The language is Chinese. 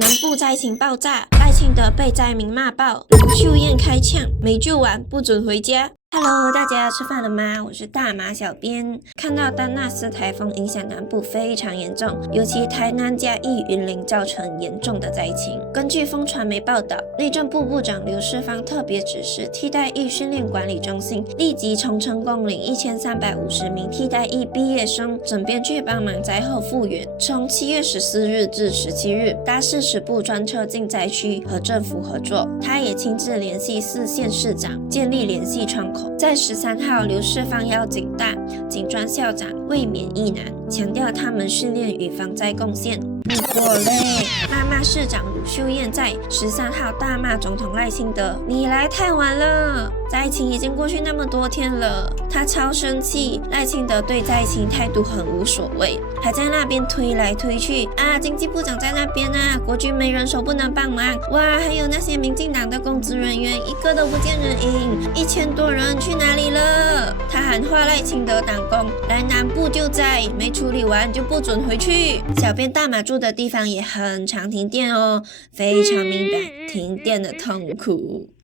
南部灾情爆炸，赖清德被灾民骂爆，卢秀燕开呛，没救完不准回家。Hello， 大家吃饭了吗？我是大马小编。看到丹纳斯台风影响南部非常严重，尤其台南、嘉义、云林造成严重的灾情。根据风传媒报道，内政部部长刘世芳特别指示替代役训练管理中心立即从成功领1350名替代役毕业生，整编去帮忙灾后复原。从7月14日至17日，搭40部专车进灾区和政府合作。他也亲自联系4县市长，建立联系窗口。在13号，刘世芳邀警大、警专校长卫冕义男，强调他们训练与防灾贡献。不过嘞，骂骂市长卢秀燕在13号大骂总统赖清德，你来太晚了，灾情已经过去那么多天了，他超生气。赖清德对灾情态度很无所谓，还在那边推来推去啊，经济部长在那边啊，国军没人手不能帮忙，哇，还有那些民进党的公职人员一个都不见人影，1000多人去哪里了？他喊话赖清德党工来南部救灾，没处理完就不准回去。小编大马住的地方也很常停电哦，非常敏感停电的痛苦。